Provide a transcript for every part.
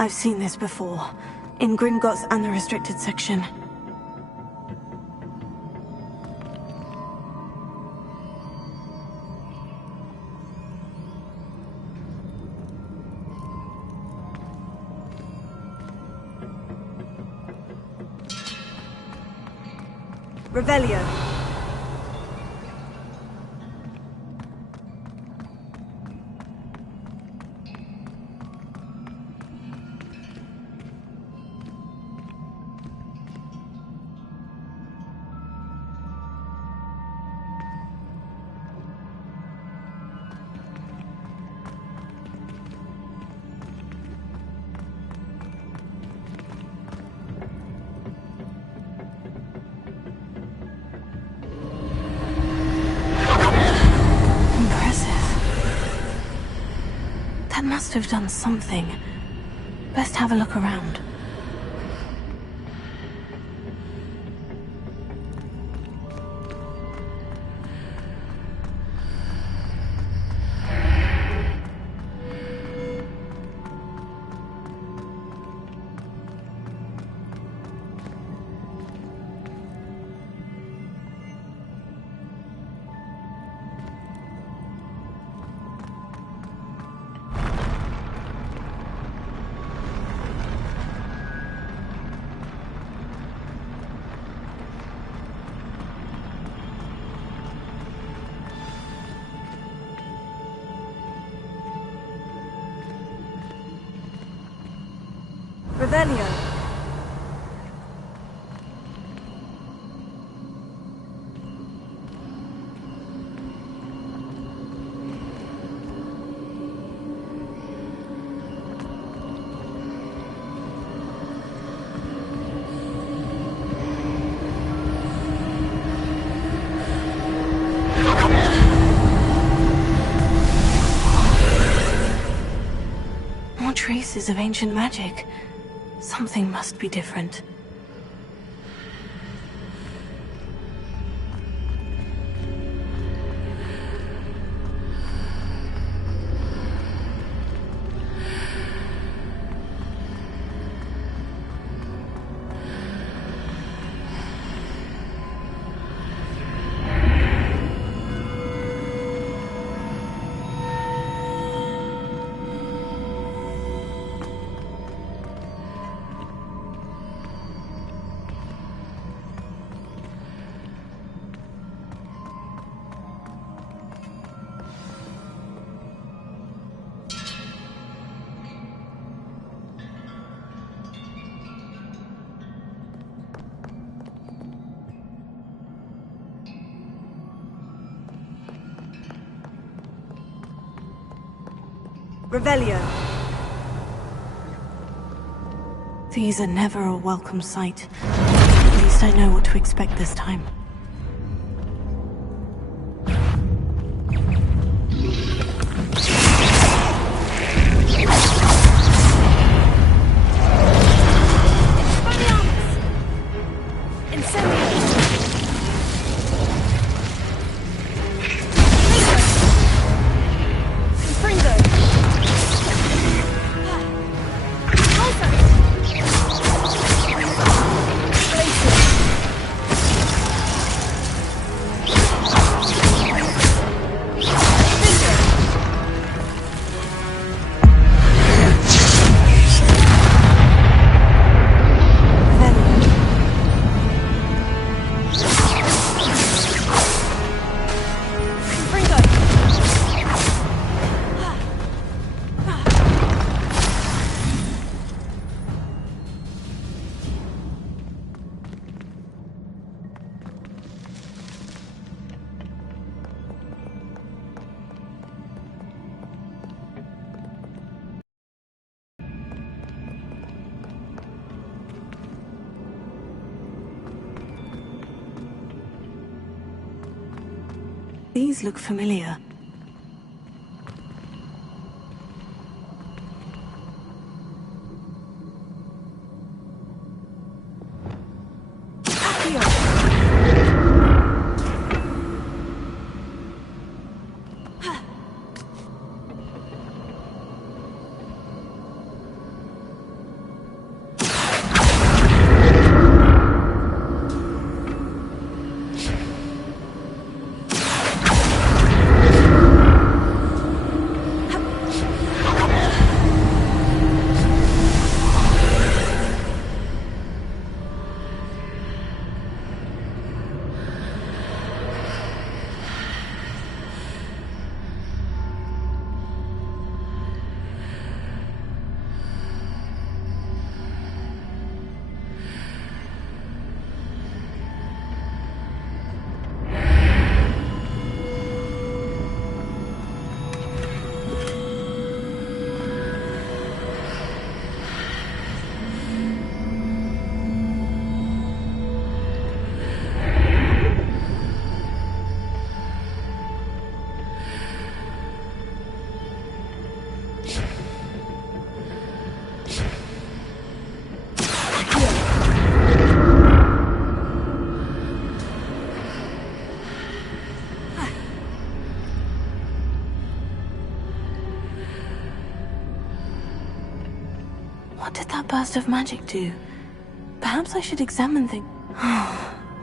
I've seen this before. In Gringotts and the restricted section. Revelio. That must have done something. Best have a look around. Revelio. More traces of ancient magic. Something must be different. Revelio. These are never a welcome sight. At least I know what to expect this time. These look familiar. What did that burst of magic do? Perhaps I should examine things.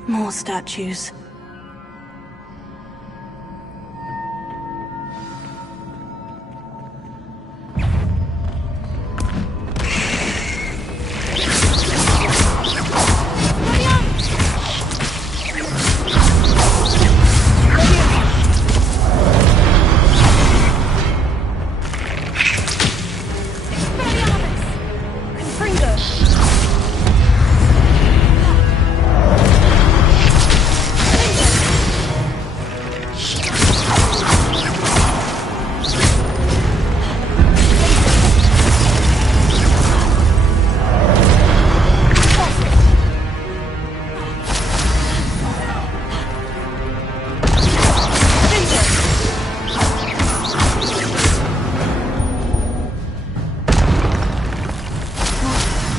More statues.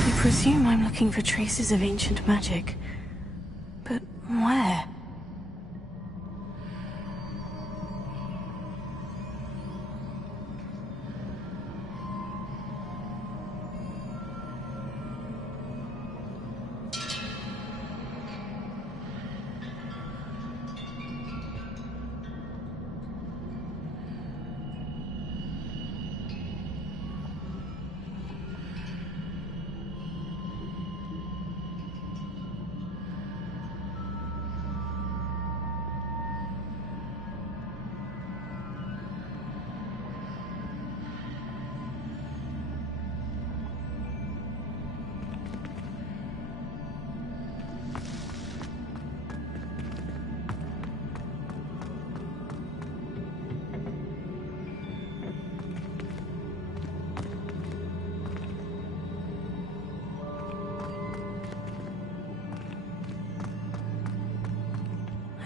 I presume I'm looking for traces of ancient magic. But where?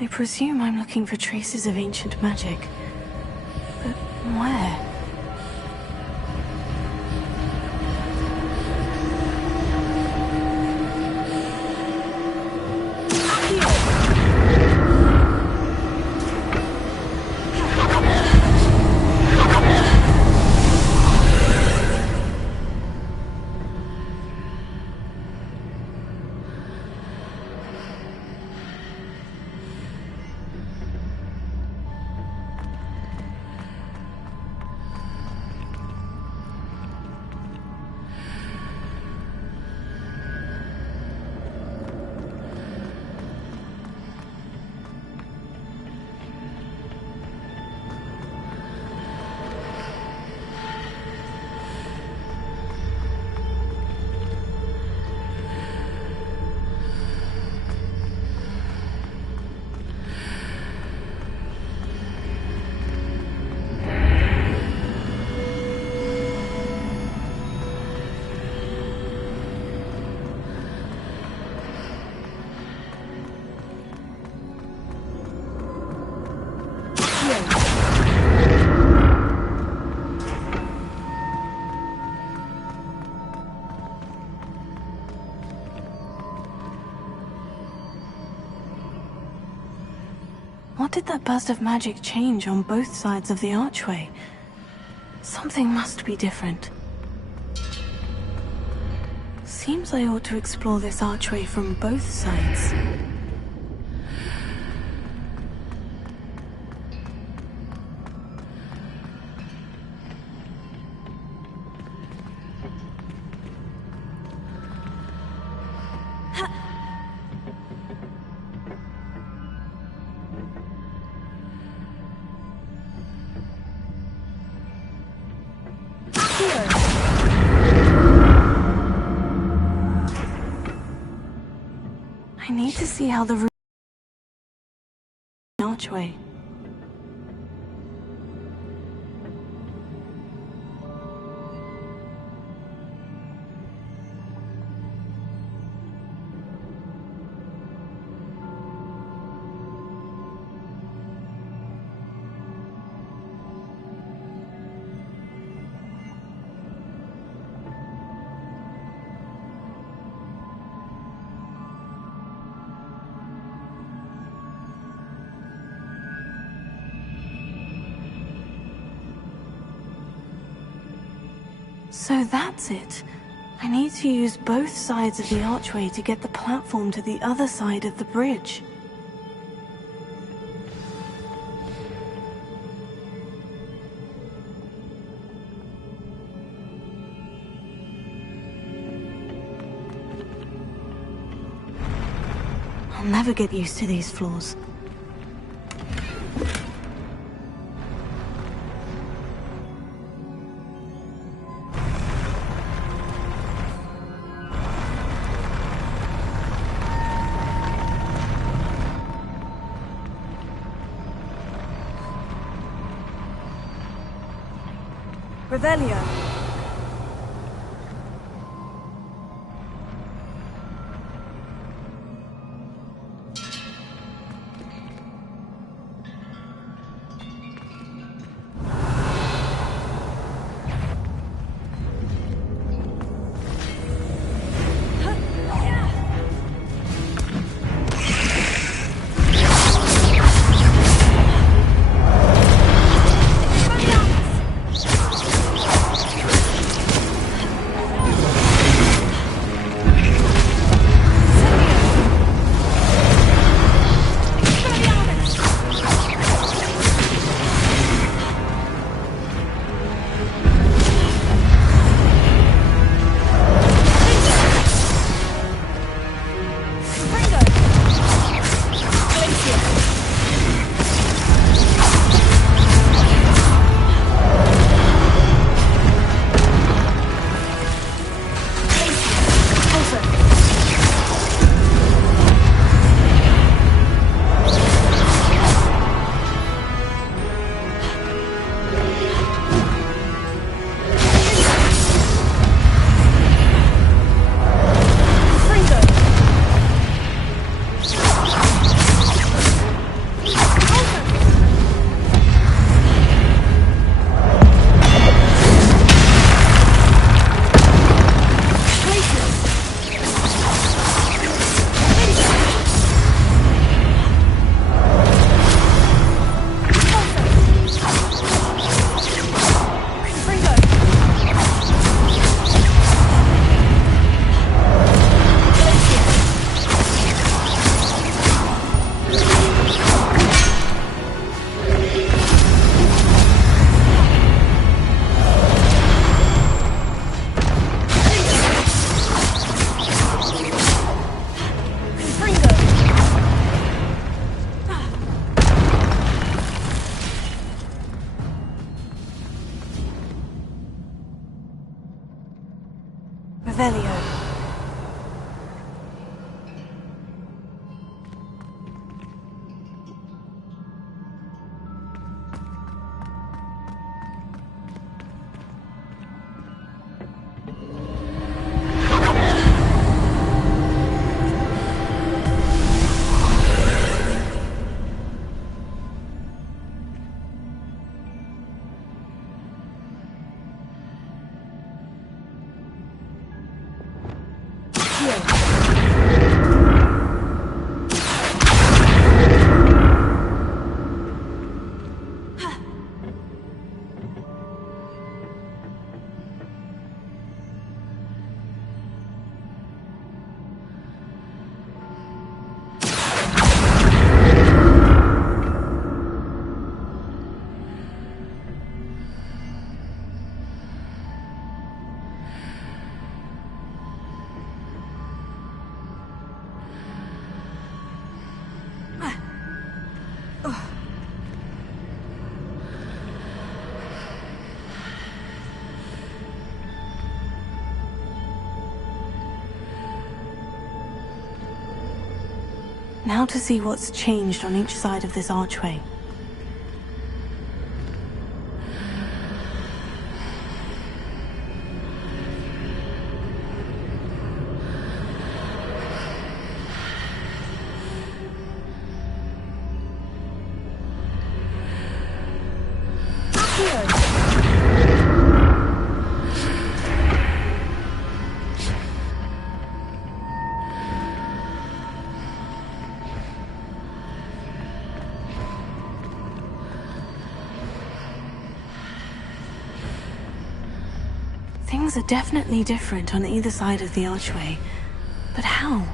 I presume I'm looking for traces of ancient magic. But where? What did that burst of magic change on both sides of the archway? Something must be different. Seems I ought to explore this archway from both sides. I need to see how the room archway. So that's it. I need to use both sides of the archway to get the platform to the other side of the bridge. I'll never get used to these floors. Revelio. Revelio. Now to see what's changed on each side of this archway. Things are definitely different on either side of the archway. But how?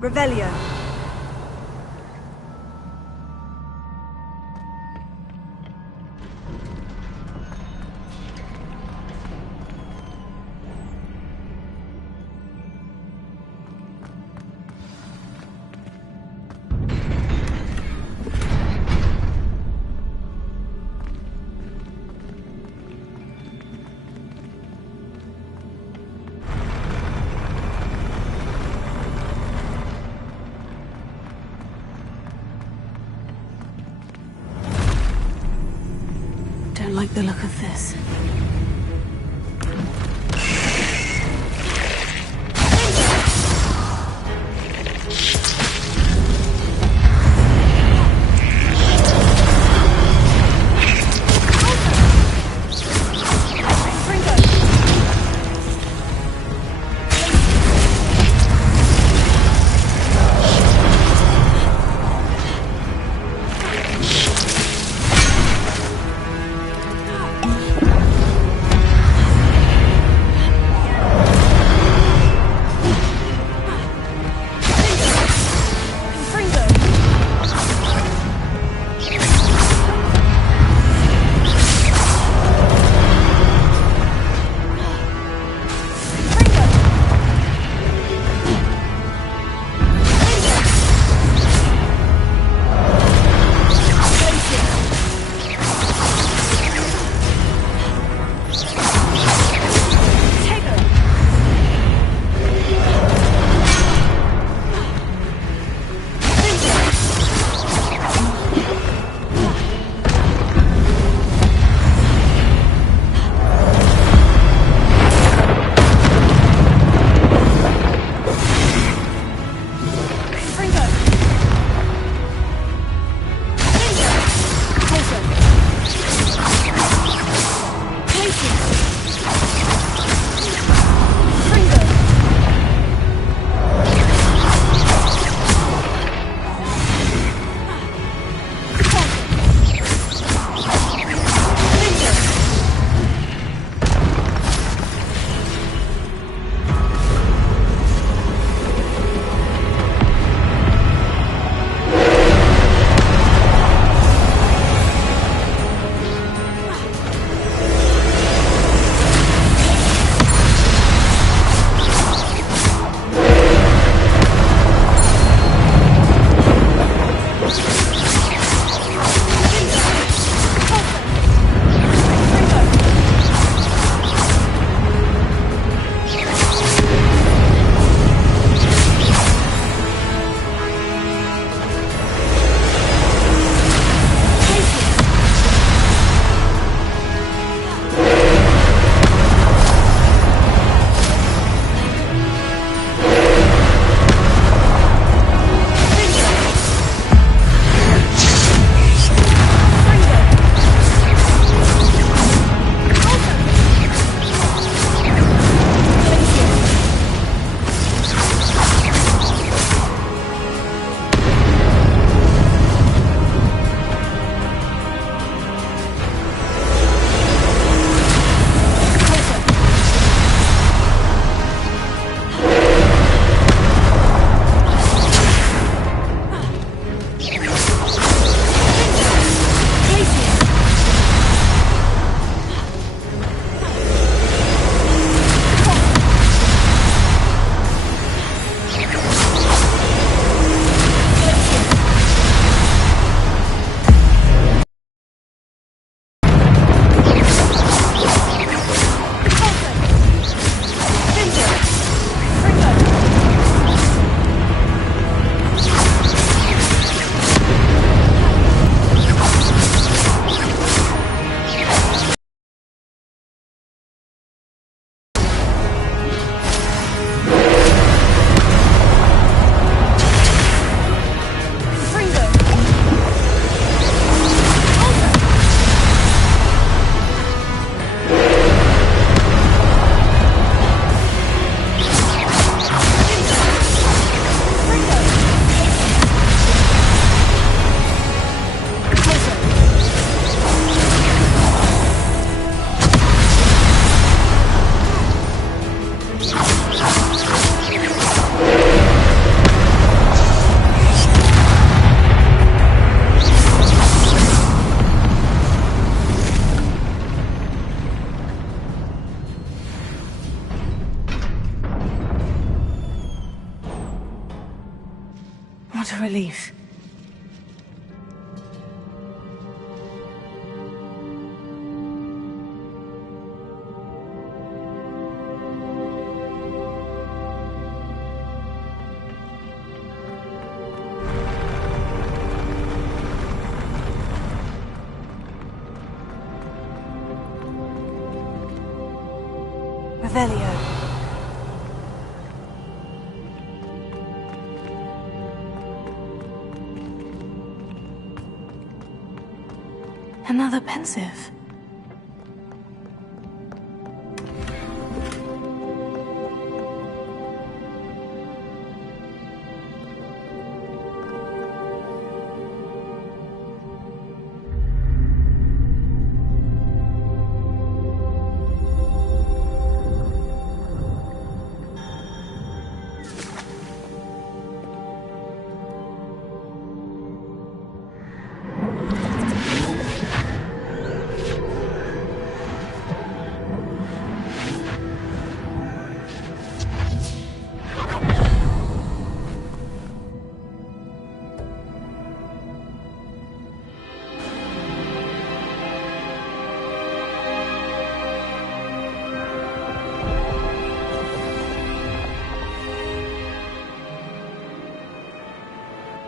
Revelio. Don't like the look of this. What a relief. Revelio. Another pensive.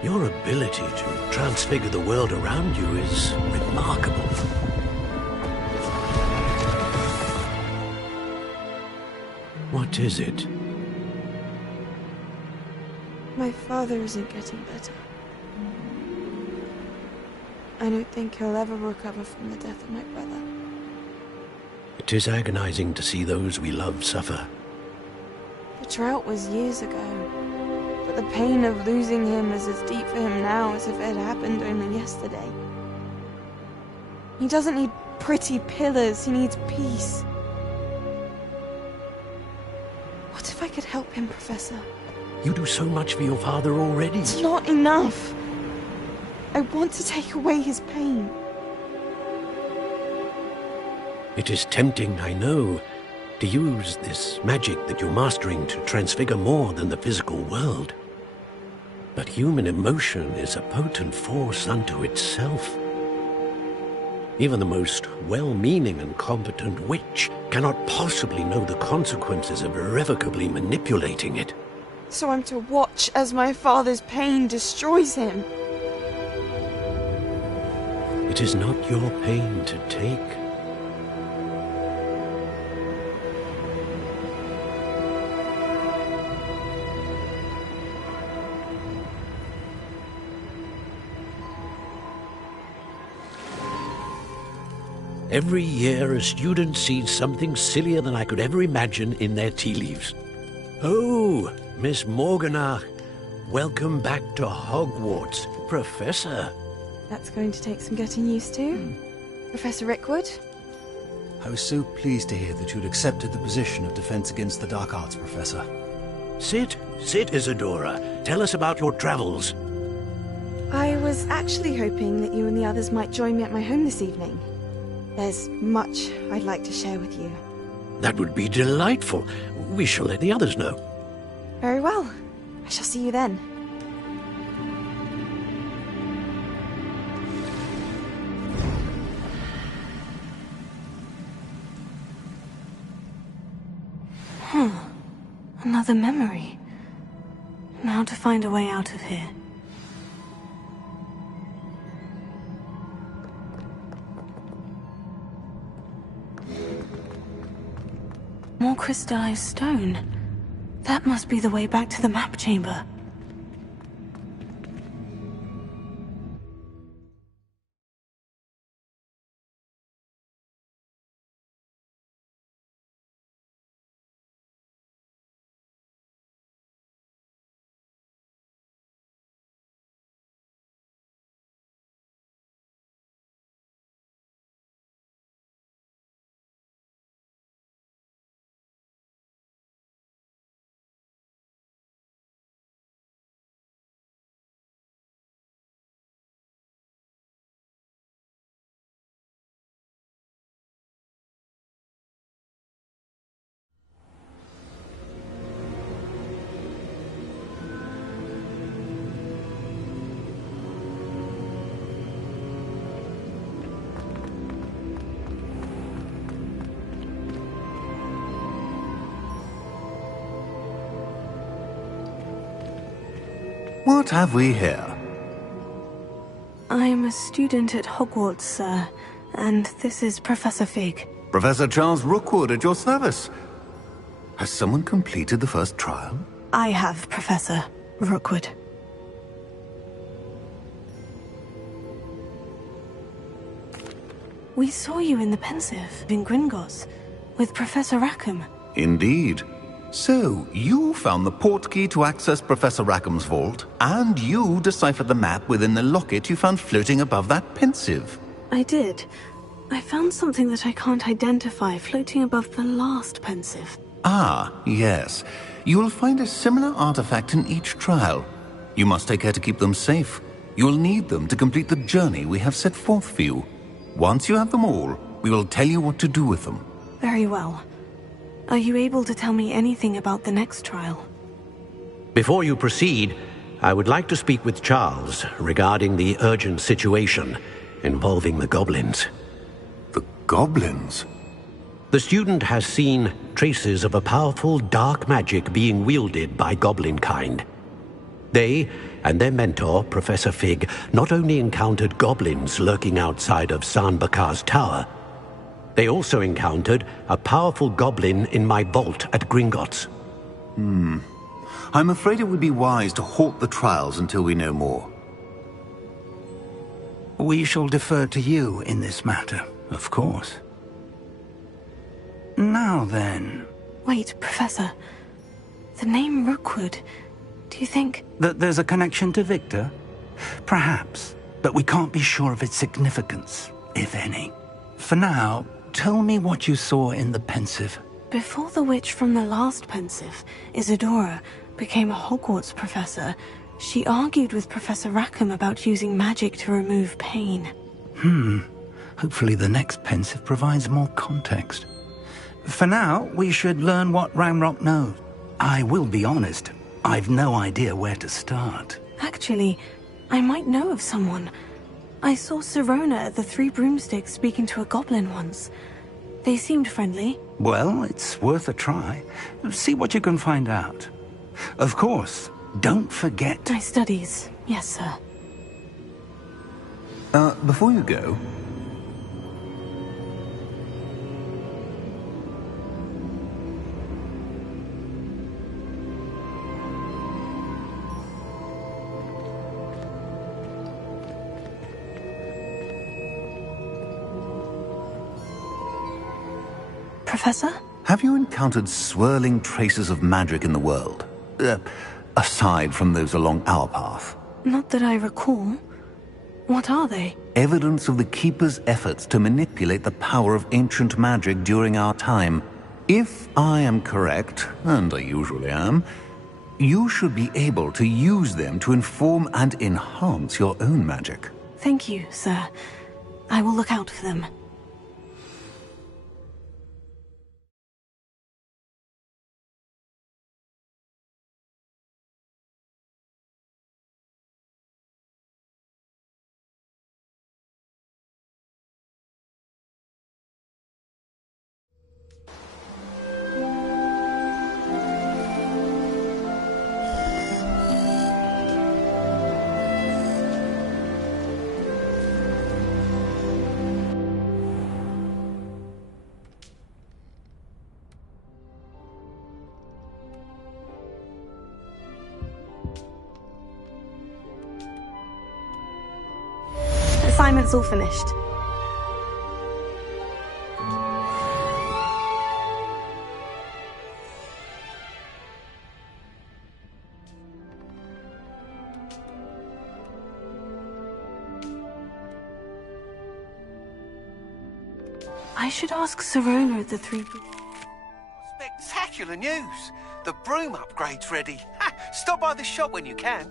Your ability to transfigure the world around you is remarkable. What is it? My father isn't getting better. I don't think he'll ever recover from the death of my brother. It is agonizing to see those we love suffer. The drought was years ago, but the pain of losing him is as deep for him now as if it had happened only yesterday. He doesn't need pretty pillars, he needs peace. What if I could help him, Professor? You do so much for your father already. It's not enough. I want to take away his pain. It is tempting, I know, to use this magic that you're mastering to transfigure more than the physical world. But human emotion is a potent force unto itself. Even the most well-meaning and competent witch cannot possibly know the consequences of irrevocably manipulating it. So I'm to watch as my father's pain destroys him. It is not your pain to take. Every year a student sees something sillier than I could ever imagine in their tea leaves. Oh, Miss Morganach, welcome back to Hogwarts, Professor. That's going to take some getting used to. Professor Rickwood? I was so pleased to hear that you'd accepted the position of Defense Against the Dark Arts, Professor. Sit, Isadora. Tell us about your travels. I was actually hoping that you and the others might join me at my home this evening. There's much I'd like to share with you. That would be delightful. We shall let the others know. Very well. I shall see you then. Another memory. Now to find a way out of here. More crystallized stone. That must be the way back to the map chamber. What have we here? I'm a student at Hogwarts, sir, and this is Professor Fig. Professor Charles Rookwood at your service. Has someone completed the first trial? I have, Professor Rookwood. We saw you in the Pensive in Gringotts with Professor Rackham. Indeed. So, you found the portkey to access Professor Rackham's vault, and you deciphered the map within the locket you found floating above that Pensive. I did. I found something that I can't identify floating above the last Pensive. Ah, yes. You will find a similar artifact in each trial. You must take care to keep them safe. You will need them to complete the journey we have set forth for you. Once you have them all, we will tell you what to do with them. Very well. Are you able to tell me anything about the next trial? Before you proceed, I would like to speak with Charles regarding the urgent situation involving the goblins. The goblins? The student has seen traces of a powerful dark magic being wielded by goblin kind. They and their mentor, Professor Fig, not only encountered goblins lurking outside of Sanbakar's tower, they also encountered a powerful goblin in my vault at Gringotts. I'm afraid it would be wise to halt the trials until we know more. We shall defer to you in this matter, of course. Now then... Wait, Professor. The name Rookwood, do you think... That there's a connection to Victor? Perhaps, but we can't be sure of its significance, if any. For now, tell me what you saw in the Pensive. Before the witch from the last Pensive, Isadora, became a Hogwarts professor, she argued with Professor Rackham about using magic to remove pain. Hopefully the next Pensive provides more context. For now, we should learn what Ranrock knows. I will be honest, I've no idea where to start. Actually, I might know of someone. I saw Sirona at the Three Broomsticks speaking to a goblin once. They seemed friendly. Well, it's worth a try. See what you can find out. Of course, don't forget... My studies, yes, sir. Before you go... Professor? Have you encountered swirling traces of magic in the world? Aside from those along our path? Not that I recall. What are they? Evidence of the Keeper's efforts to manipulate the power of ancient magic during our time. If I am correct, and I usually am, you should be able to use them to inform and enhance your own magic. Thank you, sir. I will look out for them. Assignment's all finished. I should ask Sirona at the Three... Spectacular news! The broom upgrade's ready. Ha! Stop by the shop when you can.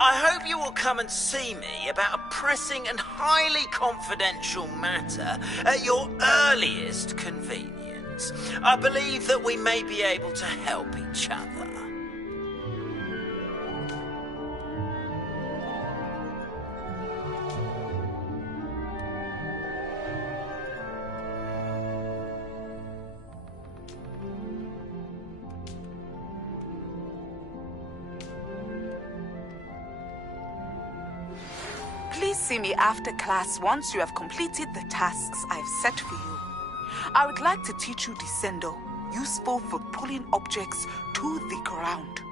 I hope you will come and see me about a pressing and highly confidential matter at your earliest convenience. I believe that we may be able to help each other. see me after class once you have completed the tasks I've set for you. I would like to teach you Descendo, useful for pulling objects to the ground.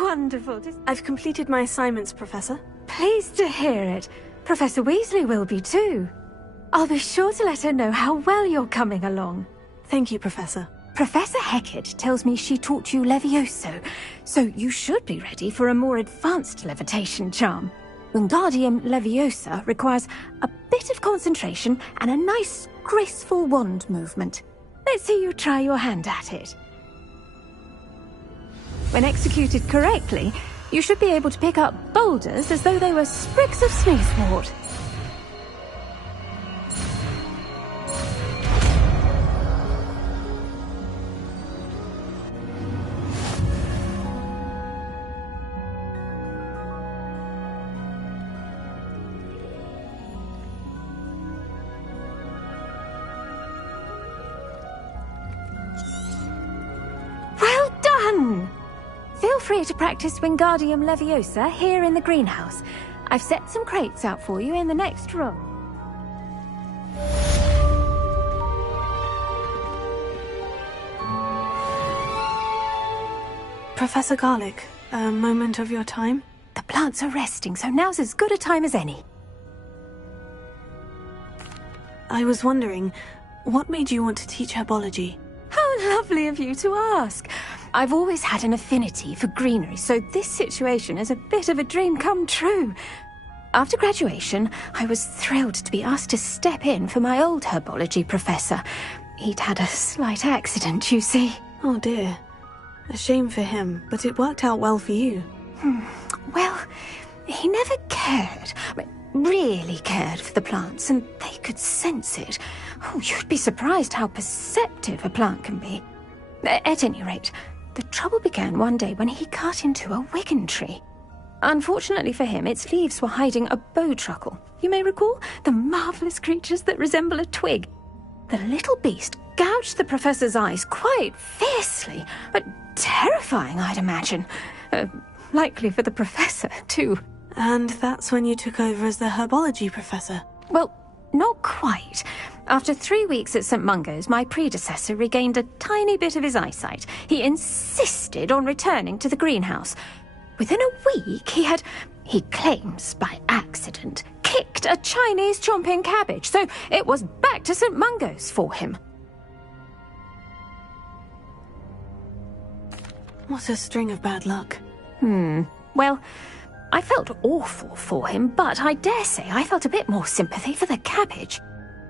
wonderful. I've completed my assignments, Professor. Pleased to hear it. Professor Weasley will be too. I'll be sure to let her know how well you're coming along. Thank you, Professor. Professor Hecat tells me she taught you Levioso, so you should be ready for a more advanced levitation charm. Wingardium Leviosa requires a bit of concentration and a nice, graceful wand movement. Let's see you try your hand at it. When executed correctly, you should be able to pick up boulders as though they were sprigs of sneezewort. Well done! Feel free to practice Wingardium Leviosa here in the greenhouse. I've set some crates out for you in the next room. Professor Garlick, a moment of your time? The plants are resting, so now's as good a time as any. I was wondering, what made you want to teach herbology? How lovely of you to ask. I've always had an affinity for greenery, so this situation is a bit of a dream come true. After graduation, I was thrilled to be asked to step in for my old herbology professor. He'd had a slight accident, you see. Oh dear. A shame for him, but it worked out well for you. Well, he never cared. Really cared for the plants, and they could sense it. Oh, you'd be surprised how perceptive a plant can be. At any rate, the trouble began one day when he cut into a wigan tree. Unfortunately for him, its leaves were hiding a bowtruckle. You may recall the marvellous creatures that resemble a twig. The little beast gouged the professor's eyes quite fiercely, but terrifying, I'd imagine. Likely for the professor, too. And that's when you took over as the herbology professor? Well, not quite. After 3 weeks at St. Mungo's, my predecessor regained a tiny bit of his eyesight. He insisted on returning to the greenhouse. Within a week, he claims by accident, kicked a Chinese chomping cabbage, so it was back to St. Mungo's for him. What a string of bad luck. Well, I felt awful for him, but I dare say I felt a bit more sympathy for the cabbage.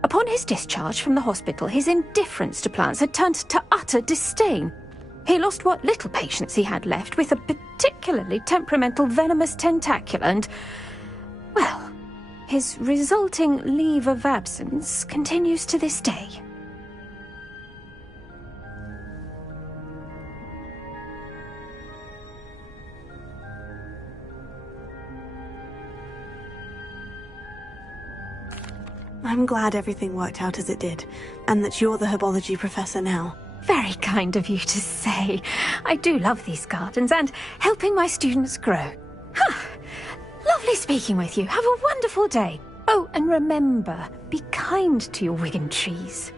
Upon his discharge from the hospital, his indifference to plants had turned to utter disdain. He lost what little patience he had left with a particularly temperamental venomous tentacula and, well, his resulting leave of absence continues to this day. I'm glad everything worked out as it did, and that you're the herbology professor now. Very kind of you to say. I do love these gardens and helping my students grow. Lovely speaking with you. Have a wonderful day. Oh, and remember, be kind to your wigan trees.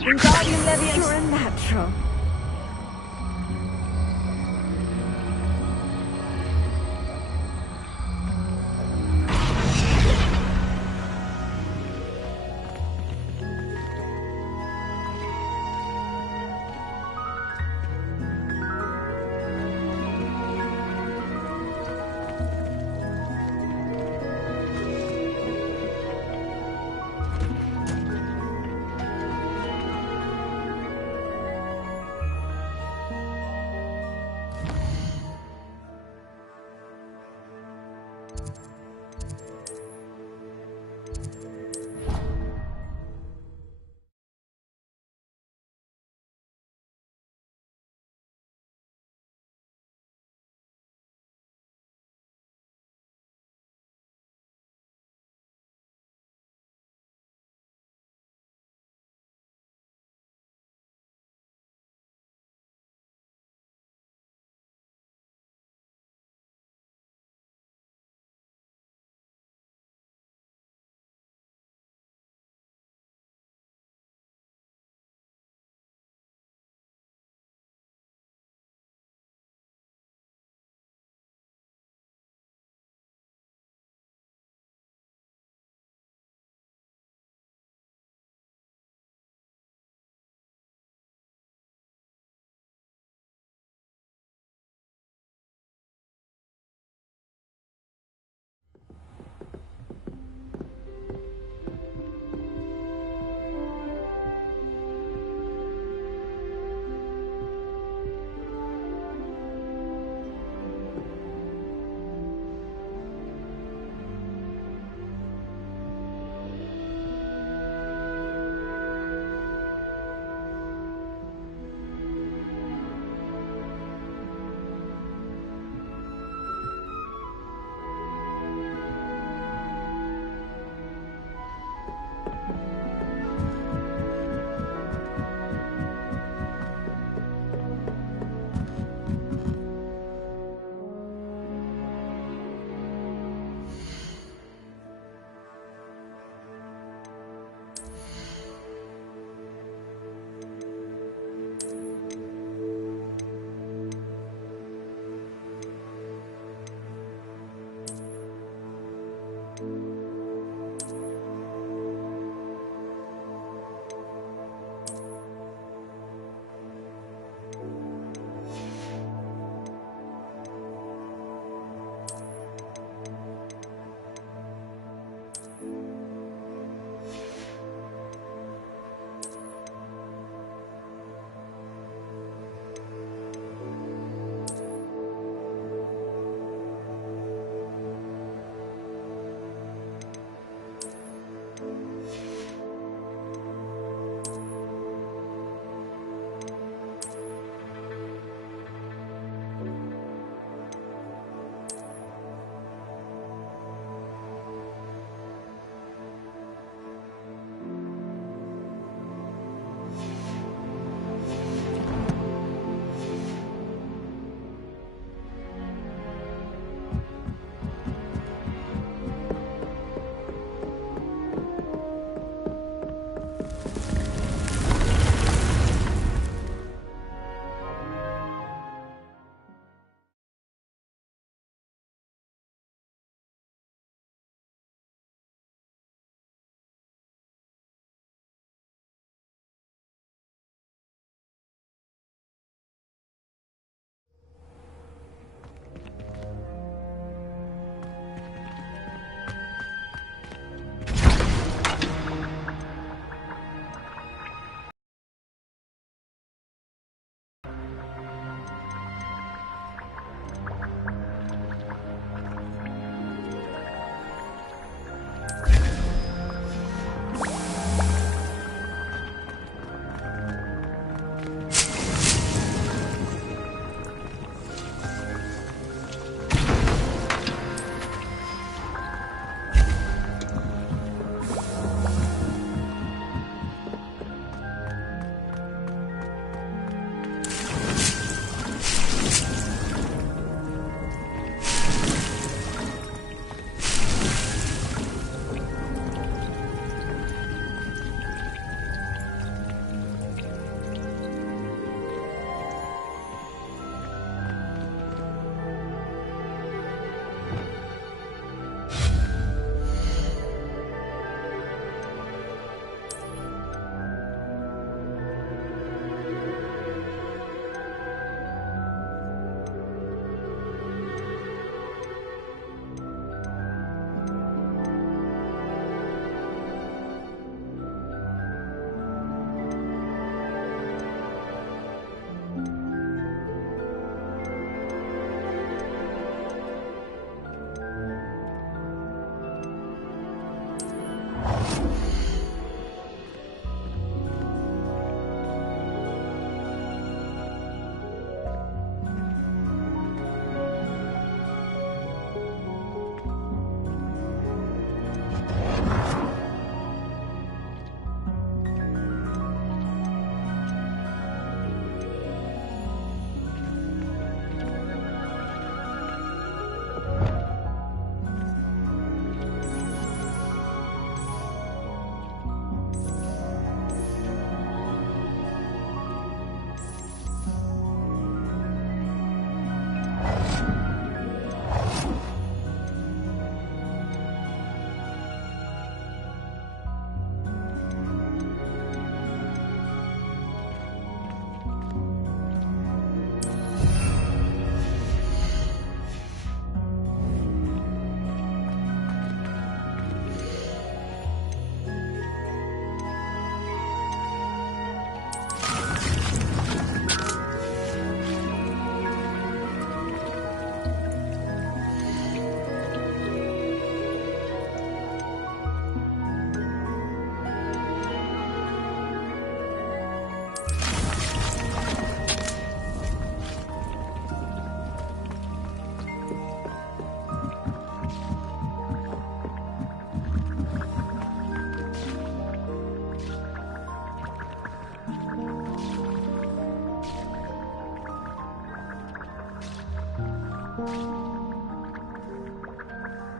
Wingardium Leviosa. You're a natural.